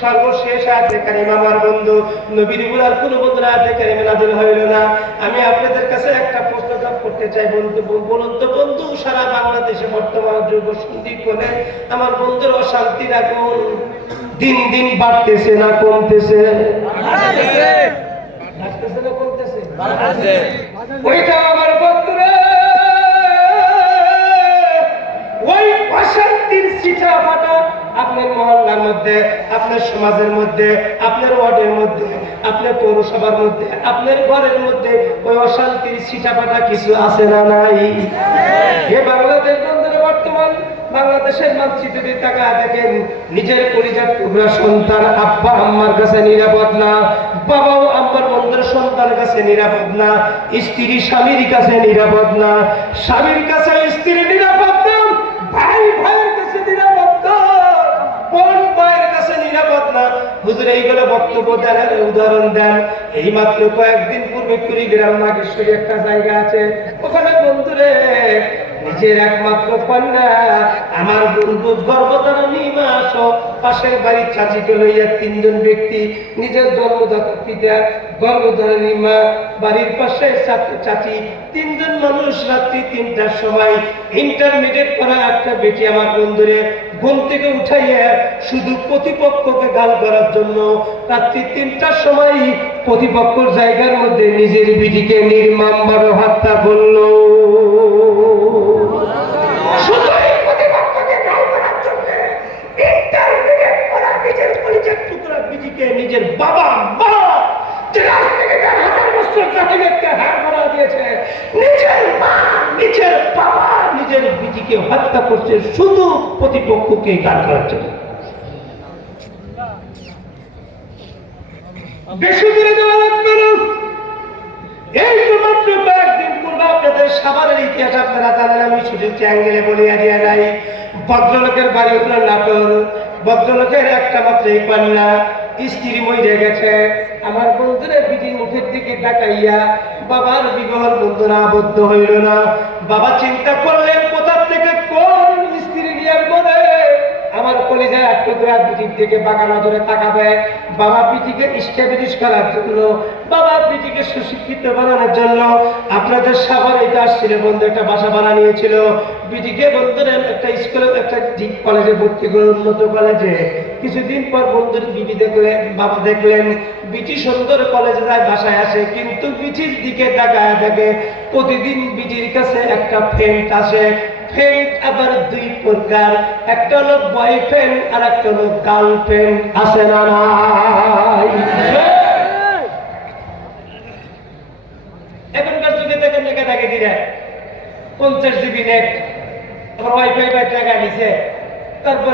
সর্বশেষ আয়াতে কারিমা আমার বন্ধু নবীরগুলার কোন বন্ধুর আয়াতে কারিমা নাযিল হইল না। আমি আপনাদের কাছে একটা প্রশ্ন করতে চাই বন্ধু বলুন তো বন্ধু সারা বাংলাদেশে বর্তমান যুব সন্ধি করে আমার বন্ধুর অশান্তি রাখুন দিন দিন বাড়তেছে না কমতেছে? বাড়তেছে। না কমতেছে? ওইটা আমার বন্ধুরা আপনার মহল্লার মধ্যে, আপনার সমাজের মধ্যে, আপনার ওয়ার্ডের মধ্যে, আপনার পৌরসভার মধ্যে, আপনার ঘরের মধ্যে ওই অশান্তির কিছু আছে না নাই? এ বাংলাদেশ বন্ধুরা, বর্তমান বাংলাদেশের দেখেন, নিজের পরিজাত টুকরা সন্তান, আব্বা, আম্মার কাছে নিরাপদ না, বাবাও আব্বার বন্ধুর সন্তানের কাছে নিরাপদ না, স্ত্রী, স্বামীর কাছে নিরাপদ না, স্বামীর কাছে স্ত্রী নিরাপদ না, ভাই ভাইয়ের হুজুর এইগুলো বক্তব্য দেন উদাহরণ দেন। এই মাত্র কয়েকদিন পূর্বে কুড়িগ্রাম, নাগেশ্বরী একটা জায়গা আছে। ওখানে বন্ধুরে নিজের একমাত্র কন্যা। আমার বন্ধু গর্ভধারণী মা পাশের বাড়ির চাচিকে লইয়া তিনজন ব্যক্তি নিজের জন্মদাতা পিতা গর্ভধারণী মা। বাড়ির পাশে চাচি- তিনজন মানুষ রাত্রি তিনটার সময় ইন্টারমিডিয়েট করা একটা বেটি আমার বন্ধুরে ঘুম থেকে উঠাইয়া শুধু প্রতিপক্ষকে গাল করার জন্য রাত্রি তিনটার সময় প্রতিপক্ষর জায়গার মধ্যে নিজের বিটিকে নির্মমভাবে হত্যা করল বাবা মা যে শুধু চ্যাঙ্গেলে বলিয়া দিয়া যাই। ভদ্রলোকের বাড়ি হলো নাটোর ভদ্রলোকের একটা মাত্র এই কন্যা। স্ত্রী মরে গেছে। আমার বন্ধুরা বিধি মুখের দিকে তাকাইয়া বাবার বিবাহর বন্ধুরা আবদ্ধ হইল না। বাবা চিন্তা করলেন, কোথা থেকে কোন স্ত্রী নিয়ে বলে আমার কলিজা এক টুকরা পিঠির দিকে বাঁকা নজরে তাকাবে। বাবা পিঠিকে স্টেবলিশ করার জন্য, বাবা পিঠিকে সুশিক্ষিত বানানোর জন্য। আপনাদের সাভার এটা আসছিল, বন্ধু, একটা বাসা ভাড়া নিয়েছিল। পিঠিকে বন্ধুরা একটা স্কুলে একটা ঠিক কলেজে ভর্তি করে উন্নত কলেজে। কিছুদিন পর বন্ধুর বিবি দেখলেন, বাবা দেখলেন, বিটি সুন্দর কলেজে যায়, বাসায় আসে, কিন্তু বিটির দিকে তাকায় দেখে প্রতিদিন বিটির কাছে একটা ফ্রেন্ড আসে। ফ্রেন্ড আবার দুই প্রকার, একটা হলো বয়ফ্রেন্ড আর একটা হলো গার্লফ্রেন্ড আছে না নাই। এখনকার যুগে দেখেন লেখা থাকে দিনে পঞ্চাশ জিবি নেট। ওয়াইফাই বাই টাকা নিছে। তারপর